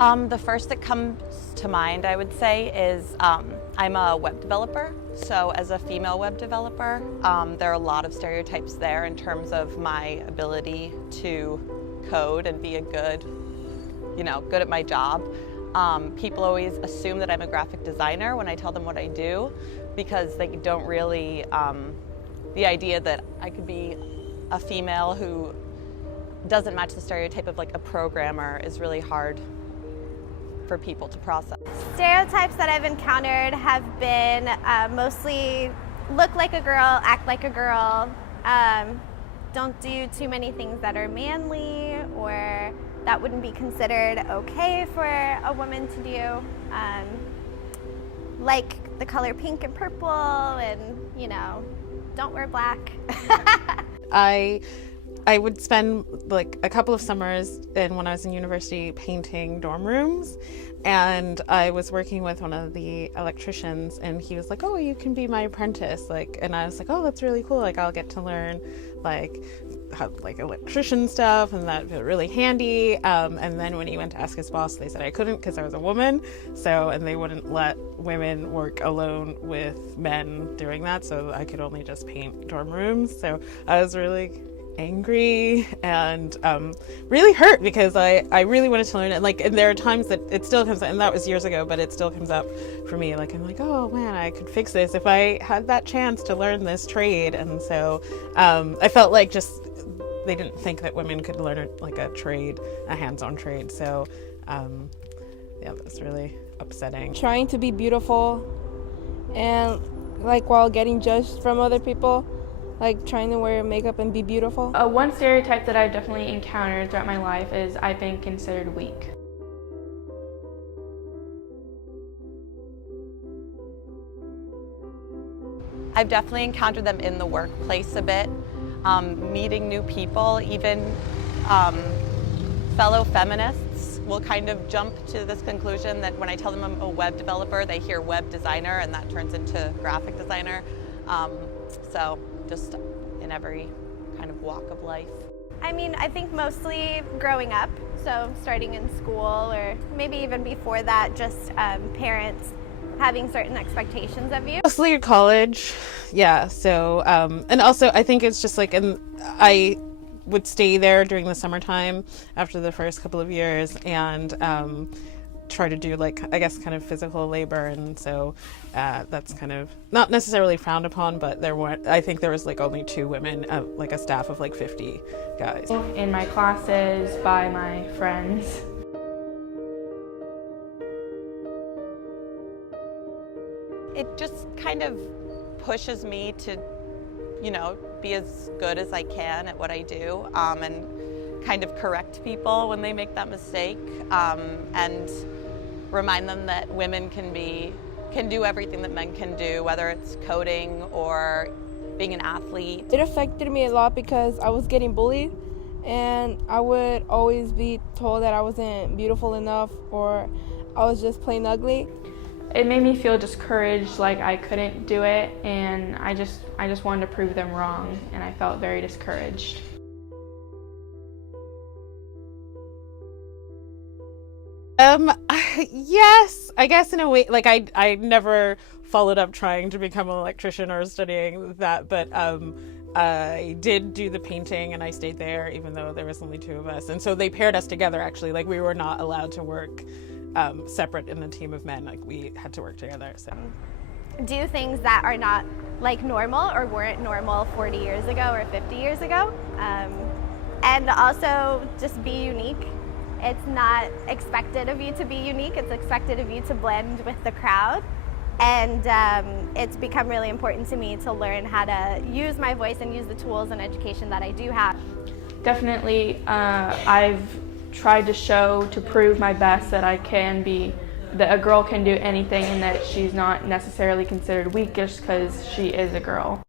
The first that comes to mind, I would say, is I'm a web developer. So as a female web developer, there are a lot of stereotypes there in terms of my ability to code and be a good at my job. People always assume that I'm a graphic designer when I tell them what I do, because they don't really, the idea that I could be a female who doesn't match the stereotype of like a programmer is really hard for people to process. Stereotypes that I've encountered have been mostly look like a girl, act like a girl, don't do too many things that are manly or that wouldn't be considered okay for a woman to do, like the color pink and purple, and don't wear black. I would spend like a couple of summers when I was in university painting dorm rooms, and I was working with one of the electricians, and he was like, "Oh, you can be my apprentice," and I was like, "Oh, that's really cool, like I'll get to learn electrician stuff, and that'd be really handy." And then when he went to ask his boss, they said I couldn't because I was a woman, and they wouldn't let women work alone with men doing that, so I could only just paint dorm rooms. So I was really angry and really hurt because I really wanted to learn it. And there are times that it still comes up, and that was years ago, but it still comes up for me. I'm like, oh man, I could fix this if I had that chance to learn this trade. And so I felt like just they didn't think that women could learn a trade, a hands-on trade. So yeah, that's really upsetting. Trying to be beautiful and while getting judged from other people, trying to wear makeup and be beautiful. One stereotype that I've definitely encountered throughout my life is I've been considered weak. I've definitely encountered them in the workplace a bit, meeting new people, even fellow feminists will kind of jump to this conclusion that when I tell them I'm a web developer, they hear web designer, and that turns into graphic designer. So just in every kind of walk of life. I think mostly growing up, so starting in school or maybe even before that, just parents having certain expectations of you. Mostly college, yeah. So, and also I think it's just I would stay there during the summertime after the first couple of years and try to do I guess kind of physical labor, and so that's kind of not necessarily frowned upon, but I think there was only 2 women, a staff of 50 guys. In my classes, by my friends. It just kind of pushes me to, be as good as I can at what I do, and kind of correct people when they make that mistake, and remind them that women can do everything that men can do, whether it's coding or being an athlete. It affected me a lot because I was getting bullied, and I would always be told that I wasn't beautiful enough or I was just plain ugly. It made me feel discouraged, like I couldn't do it, and I just wanted to prove them wrong, and I felt very discouraged. Yes, I guess in a way. I never followed up trying to become an electrician or studying that, but I did do the painting, and I stayed there even though there was only 2 of us, and so they paired us together. Actually, we were not allowed to work separate in the team of men. We had to work together. So Do things that are not normal or weren't normal 40 years ago or 50 years ago, and also just be unique. It's not expected of you to be unique, it's expected of you to blend with the crowd. And it's become really important to me to learn how to use my voice and use the tools and education that I do have. Definitely, I've tried to prove my best that that a girl can do anything and that she's not necessarily considered weak just because she is a girl.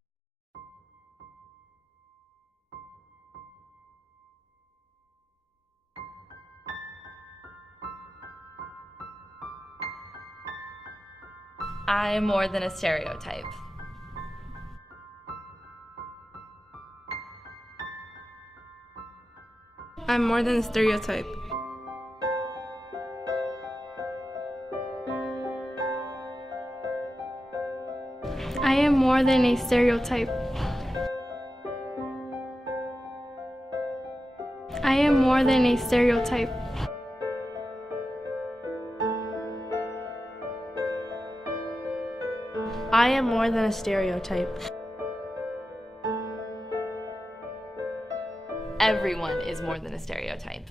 I'm more than a stereotype. I'm more than a stereotype. more than a stereotype. I am more than a stereotype. I am more than a stereotype. Everyone is more than a stereotype.